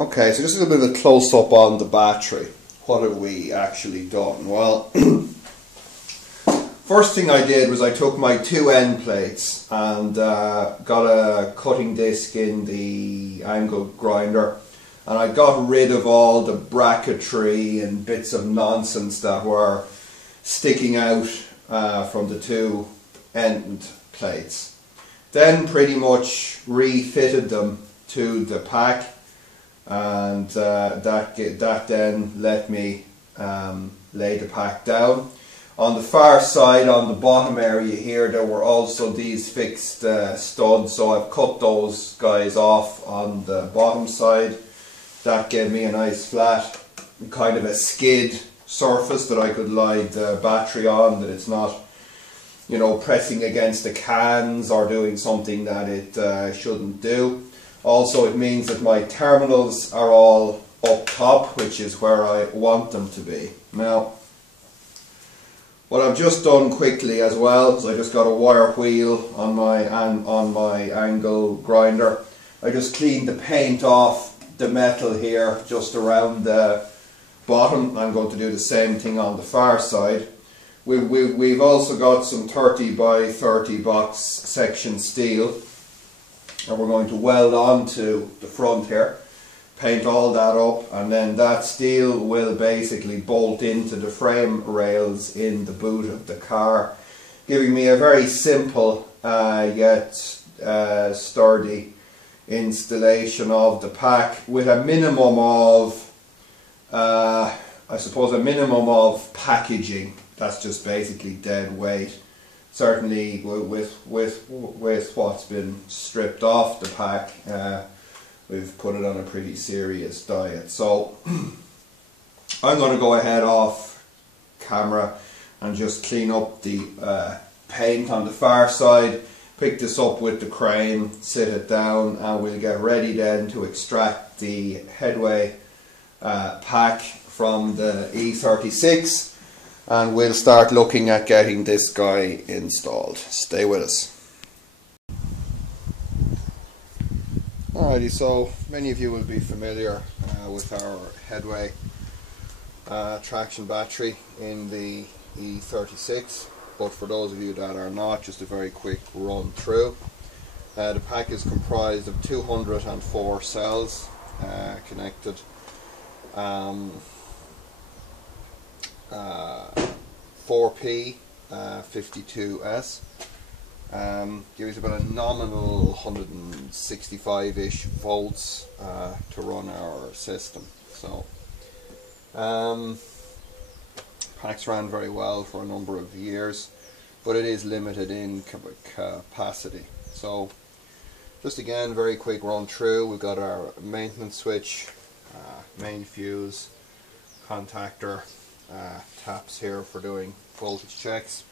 Okay, so just a little bit of a close-up on the battery. What have we actually done? Well, first thing I did was I took my two end plates and got a cutting disc in the angle grinder, and I got rid of all the bracketry and bits of nonsense that were sticking out from the two end plates. Then pretty much refitted them to the pack, and that then let me lay the pack down. On the far side, on the bottom area here, there were also these fixed studs, so I've cut those guys off on the bottom side. That gave me a nice flat, kind of a skid surface that I could lie the battery on, that it's not, you know, pressing against the cans or doing something that it shouldn't do. Also, it means that my terminals are all up top, which is where I want them to be. Now, what I've just done quickly as well is I just got a wire wheel on my angle grinder. I just cleaned the paint off the metal here just around the bottom. I'm going to do the same thing on the far side. We've also got some 30 by 30 box section steel, and we're going to weld onto the front here, paint all that up, and then that steel will basically bolt into the frame rails in the boot of the car, giving me a very simple yet sturdy installation of the pack with a minimum of, I suppose, a minimum of packaging. That's just basically dead weight. Certainly with what's been stripped off the pack, we've put it on a pretty serious diet. So I'm going to go ahead off camera and just clean up the paint on the far side, pick this up with the crane, sit it down, and we'll get ready then to extract the Headway pack from the E36, and we'll start looking at getting this guy installed. Stay with us. Alrighty, so many of you will be familiar with our Headway traction battery in the E36, but for those of you that are not, just a very quick run through. The pack is comprised of 204 cells connected. 4P 52S gives about a nominal 165-ish volts to run our system. So packs ran very well for a number of years, but it is limited in capacity. So just again, very quick run through. We've got our maintenance switch, main fuse, contactor, taps here for doing voltage checks,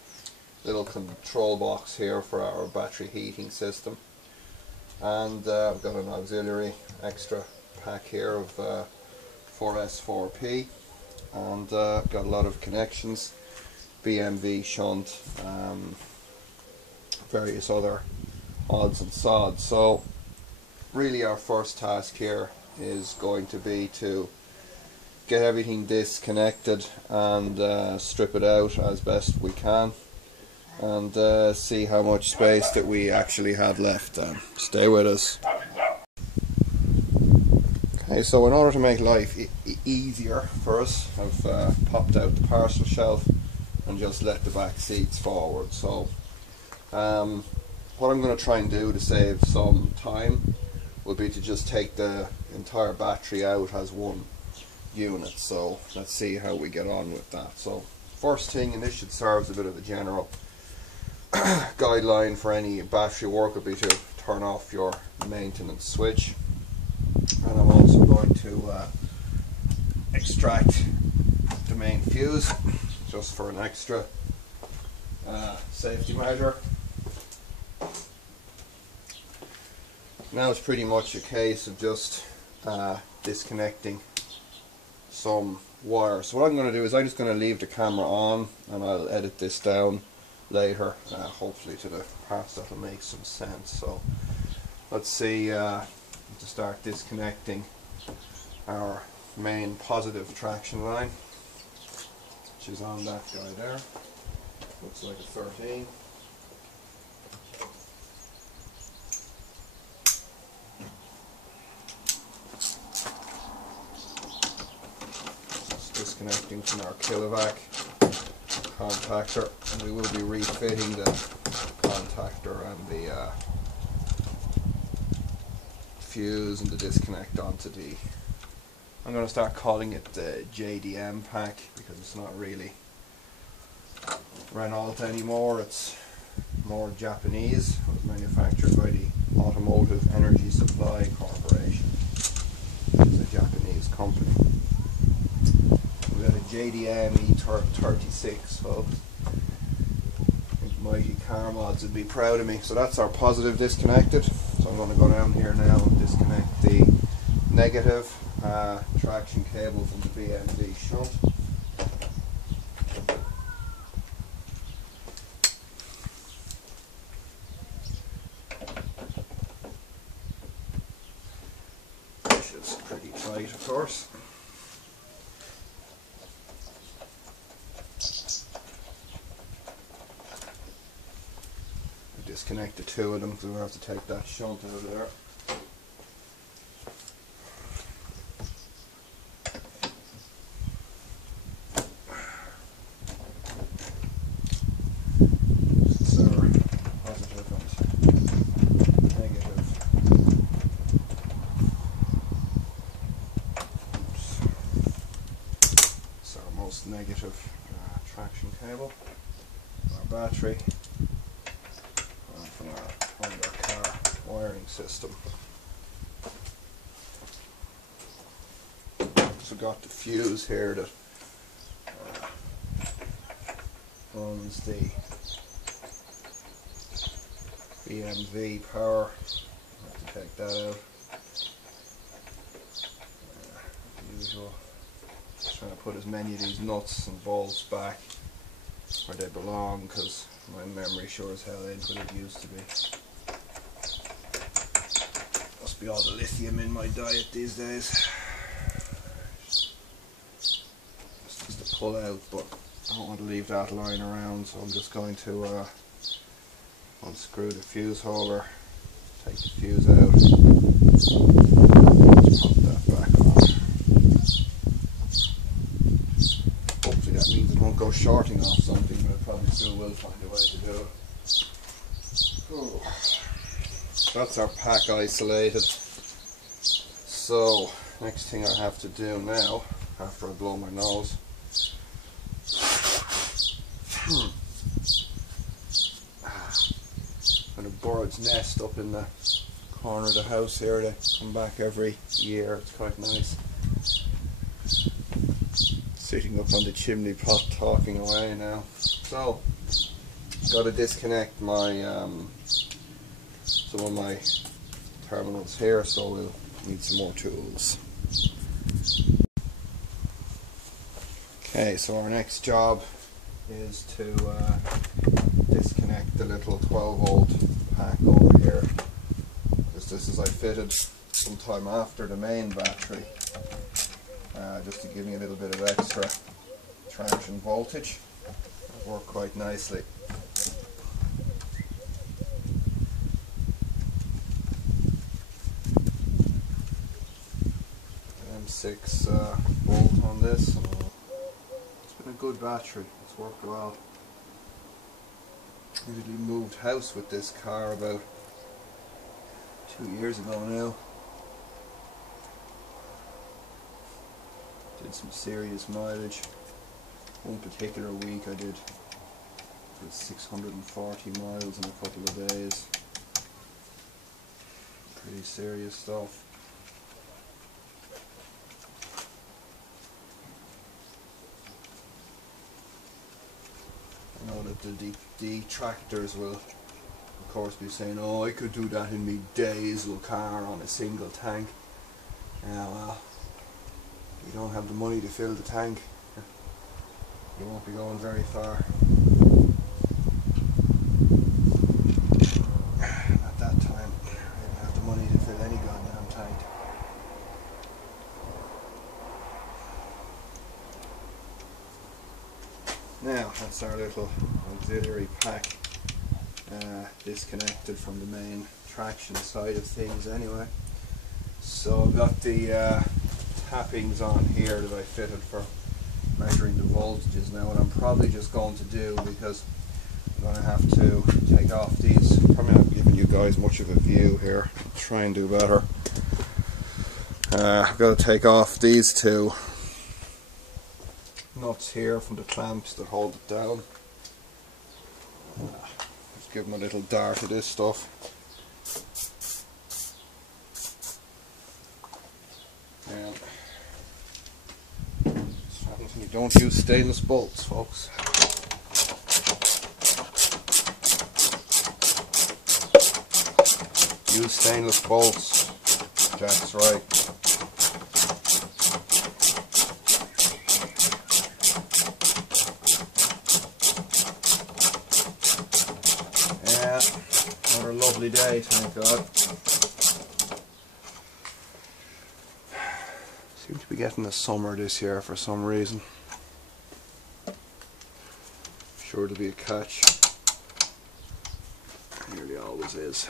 little control box here for our battery heating system, and I've got an auxiliary extra pack here of 4S4P, and got a lot of connections, BMW shunt, various other odds and sods. So really our first task here is going to be to get everything disconnected and strip it out as best we can, and see how much space that we actually have left. Stay with us. Okay, so in order to make life easier for us, I've popped out the parcel shelf and just let the back seats forward. So what I'm going to try and do to save some time will be to just take the entire battery out as one unit. So let's see how we get on with that. So first thing, and this should serve as a bit of a general guideline for any battery work, would be to turn off your maintenance switch, and I'm also going to extract the main fuse just for an extra safety measure. Now it's pretty much a case of just disconnecting some wire. So what I'm going to do is I'm just going to leave the camera on, and I'll edit this down later, hopefully to the parts that will make some sense. So let's see, to start disconnecting our main positive traction line, which is on that guy there. Looks like a 13. It's disconnecting from our kilovac contactor, and we will be refitting the contactor and the fuse and the disconnect onto the, I'm going to start calling it the JDM pack, because it's not really Renault anymore, it's more Japanese. It was manufactured by the Automotive Energy Supply Corporation. It's a Japanese company. We got a JDM E36 hub. I think Mighty Car Mods would be proud of me. So that's our positive disconnected. So I'm going to go down here now and disconnect the negative traction cable from the BMW shunt. Which is pretty tight, of course. Disconnect the two of them because we'll have to take that shunt out of there. It's our positive and negative. Oops. It's our most negative traction cable. Our battery. From our undercar wiring system. So got the fuse here that runs the BMW power. I have to take that out. Usual. Just trying to put as many of these nuts and bolts back where they belong, because my memory sure as hell ain't what it used to be. Must be all the lithium in my diet these days. Just to pull out, but I don't want to leave that lying around, so I'm just going to unscrew the fuse holder, take the fuse out, just pop that back on. Hopefully that means it won't go shorting off something, but I probably still will find a way to do it. Ooh. That's our pack isolated. So, next thing I have to do now, after I blow my nose, got a bird's nest up in the corner of the house here. They come back every year, it's quite nice. Sitting up on the chimney pot talking away now. So, got to disconnect my some of my terminals here, so we'll need some more tools. Okay, so our next job is to disconnect the little 12 volt pack over here. This is I fitted sometime after the main battery, just to give me a little bit of extra traction voltage. It'll work quite nicely. M6 bolt on this. It's been a good battery, it's worked well. I usually moved house with this car about 2 years ago now. Did some serious mileage. One particular week I did 640 miles in a couple of days. Pretty serious stuff. I know that the detractors will of course be saying, oh, I could do that in me diesel car on a single tank. Yeah, well, you don't have the money to fill the tank, you won't be going very far. At that time, I didn't have the money to fill any goddamn tank. Now that's our little auxiliary pack disconnected from the main traction side of things anyway. So I've got the tappings on here that I fitted for measuring the voltages now, and I'm probably just going to do, because I'm going to have to take off these, probably not giving you guys much of a view here, I'll try and do better. I've got to take off these two nuts here from the clamps that hold it down. Just give them a little dart of this stuff. You don't use stainless bolts, folks. Use stainless bolts. Jack's right. Yeah, another lovely day, thank God. Seem to be getting the summer this year for some reason. Sure to be a catch. Nearly always is.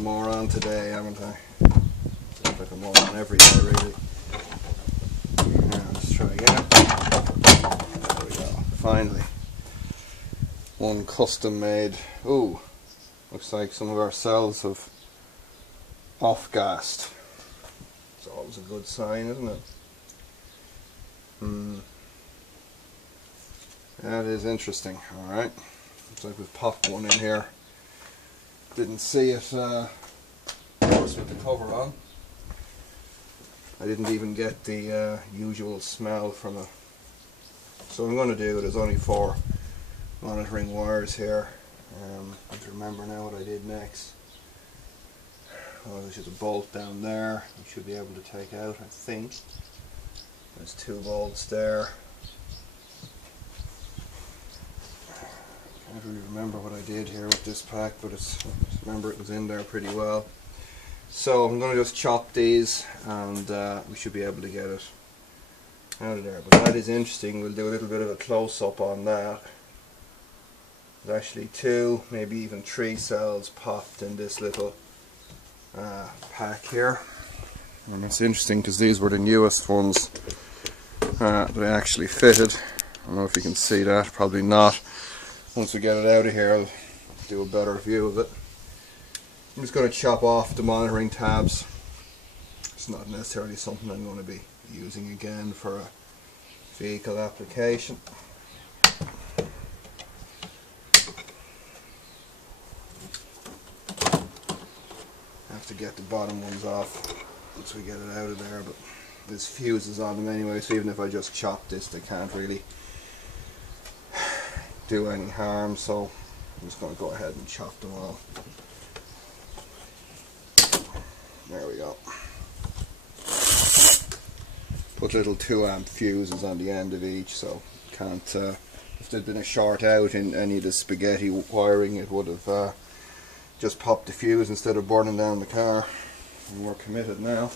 More on today, haven't I? Seems like I'm on every day, really. Now, let's try again. There we go. Finally. One custom made. Ooh, looks like some of our cells have off-gassed. It's always a good sign, isn't it? That is interesting. Alright. Looks like we've popped one in here. Didn't see it with the cover on. I didn't even get the usual smell from it. So what I'm going to do, there's only 4 monitoring wires here. I have to remember now what I did next. Oh, there's just a bolt down there you should be able to take out, I think. There's 2 bolts there. I don't really remember what I did here with this pack, but remember it was in there pretty well. So I'm going to just chop these, and we should be able to get it out of there. But that is interesting. We'll do a little bit of a close-up on that. There's actually 2, maybe even 3 cells popped in this little pack here. And it's interesting because these were the newest ones that I actually fitted. I don't know if you can see that, probably not. Once we get it out of here, I'll do a better view of it. I'm just going to chop off the monitoring tabs. It's not necessarily something I'm going to be using again for a vehicle application. Have to get the bottom ones off once we get it out of there, but there's fuses on them anyway, so even if I just chop this, they can't really do any harm, so I'm just going to go ahead and chop them all. There we go. Put little 2-amp fuses on the end of each, so can't, if there'd been a short out in any of the spaghetti wiring, it would have just popped the fuse instead of burning down the car. And we're committed now.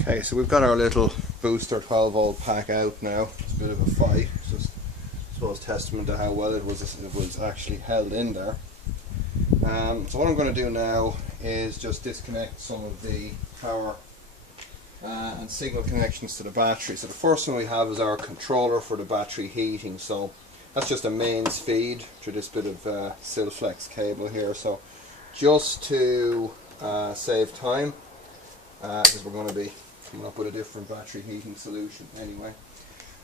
Okay, so we've got our little booster 12-volt pack out now. It's a bit of a fight. It's just, I suppose, testament to how well it was actually held in there. So what I'm going to do now is just disconnect some of the power and signal connections to the battery. So the first one we have is our controller for the battery heating. So that's just a mains feed through this bit of Silflex cable here. So just to save time, because we're going to be coming up with a different battery heating solution anyway.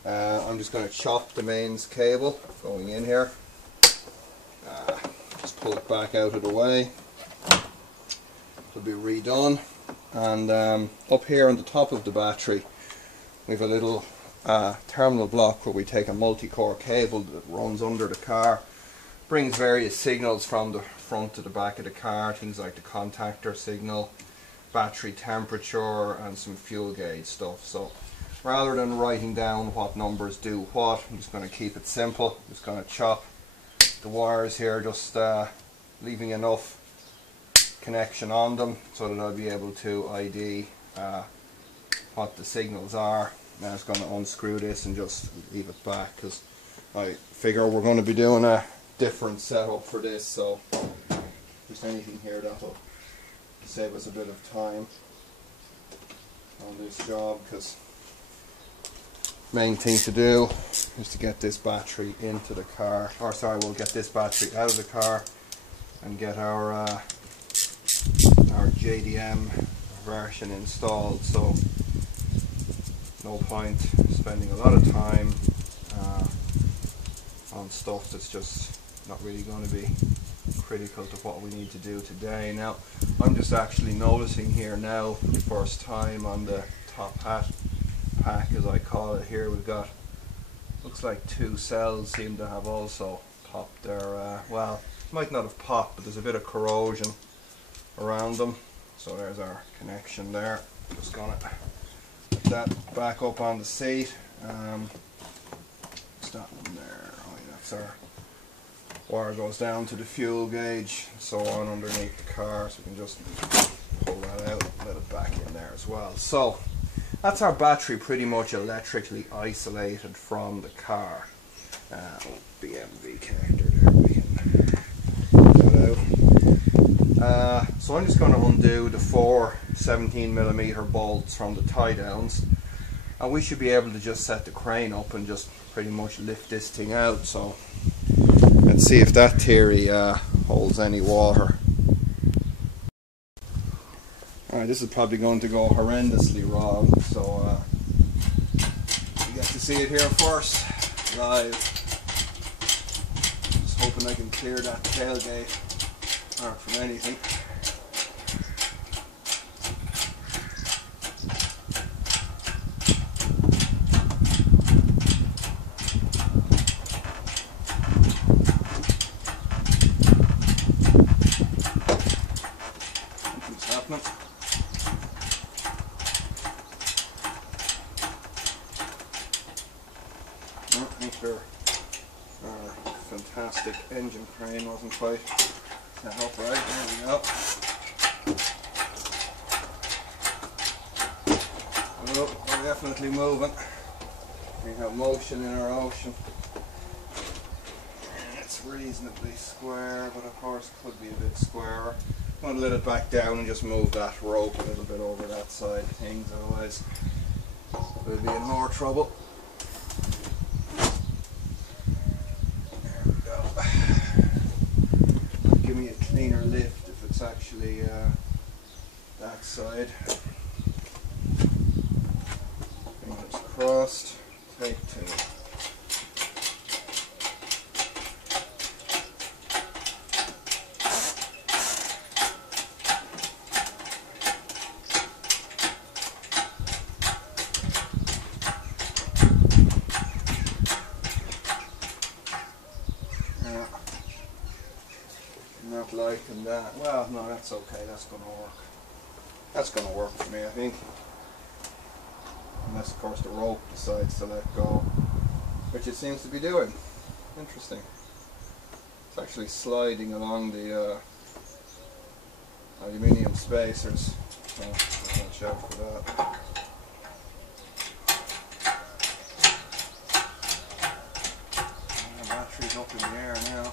I'm just going to chop the mains cable going in here. Just pull it back out of the way. It'll be redone. And up here on the top of the battery We have a little terminal block where we take a multi-core cable that runs under the car, brings various signals from the front to the back of the car, things like the contactor signal, battery temperature, and some fuel gauge stuff. So rather than writing down what numbers do what, I'm just going to keep it simple. I'm just going to chop the wires here, just leaving enough connection on them so that I'll be able to ID what the signals are. Now I'm just going to unscrew this and just leave it back, because I figure we're going to be doing a different setup for this, so if there's anything here that'll save us a bit of time on this job, because main thing to do is to get this battery into the car, or sorry, we'll get this battery out of the car and get our JDM version installed. So no point spending a lot of time on stuff that's just not really going to be critical to what we need to do today. Now I'm just actually noticing here now for the first time on the top hat pack, as I call it here, we've got, looks like 2 cells seem to have also popped their, well, might not have popped, but there's a bit of corrosion around them. So there's our connection there. Just gonna put that back up on the seat. What's that one there? Oh, yeah, that's our wire, goes down to the fuel gauge, so on underneath the car, so we can just pull that out and let it back in there as well. So that's our battery pretty much electrically isolated from the car. BMW connector there, we can pull that out. So I'm just going to undo the 4 17mm bolts from the tie downs, and we should be able to just set the crane up and just pretty much lift this thing out. So let's see if that theory holds any water. Alright, this is probably going to go horrendously wrong, so you get to see it here first, live. Just hoping I can clear that tailgate apart from anything. Nothing's happening. I think our fantastic engine crane wasn't quite set up right. There we go. Oh, we're definitely moving. We have motion in our ocean. It's reasonably square, but of course could be a bit squarer. I'm going to let it back down and just move that rope a little bit over that side of things, otherwise we'll be in more trouble. There we go. Give me a cleaner lift if it's actually that side. Fingers crossed. Take 2. Not liking that. Well, no, that's okay. That's going to work. That's going to work for me, I think. Unless, of course, the rope decides to let go, which it seems to be doing. Interesting. It's actually sliding along the aluminium spacers. So watch out for that. The battery's up in the air now.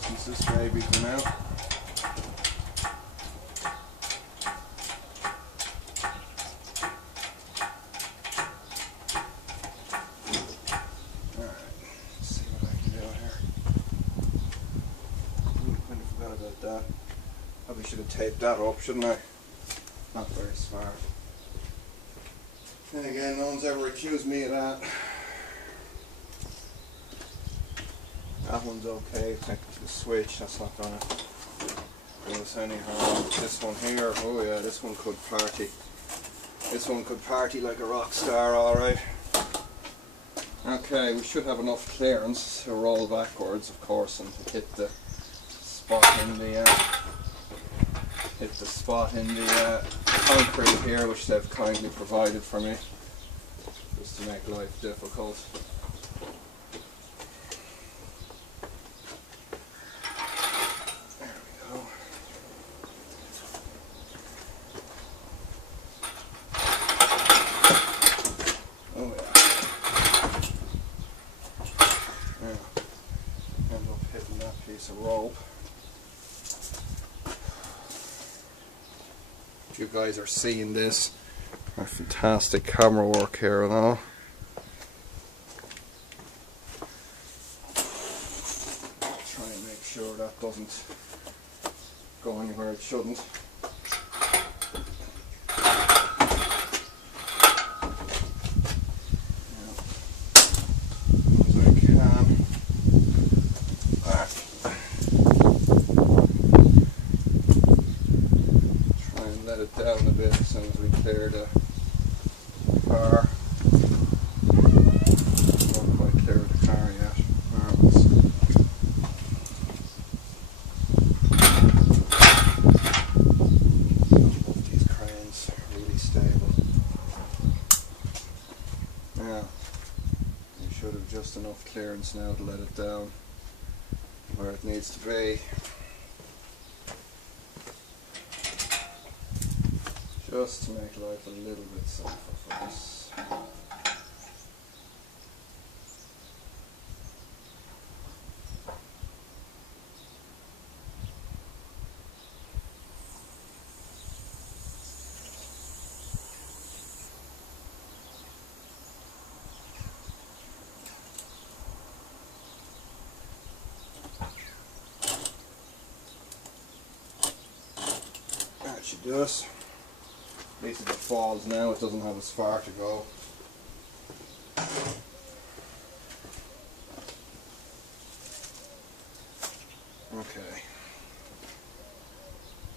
Since this baby's been out. Alright, let's see what I can do here. I forgot about that. Probably should have taped that up, shouldn't I? Not very smart. And again, no one's ever accused me of that. That one's okay, connected to the switch, that's not going to do do us any harm. This one here, oh yeah, this one could party. This one could party like a rock star, alright. Okay, we should have enough clearance to roll backwards, of course, and hit the spot in the concrete here, which they've kindly provided for me, just to make life difficult. There we go. Oh yeah. Yeah. End up hitting that piece of rope. You guys are seeing this. A fantastic camera work here and all. Try and make sure that doesn't go anywhere it shouldn't. Let it down a bit as soon as we clear the car. Not quite clear the car yet. These cranes are really stable. Now, you should have just enough clearance now to let it down where it needs to be. Just to make life a little bit safer for us. That should do us. At least if it falls now, it doesn't have as far to go. Okay.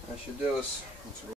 That should do us.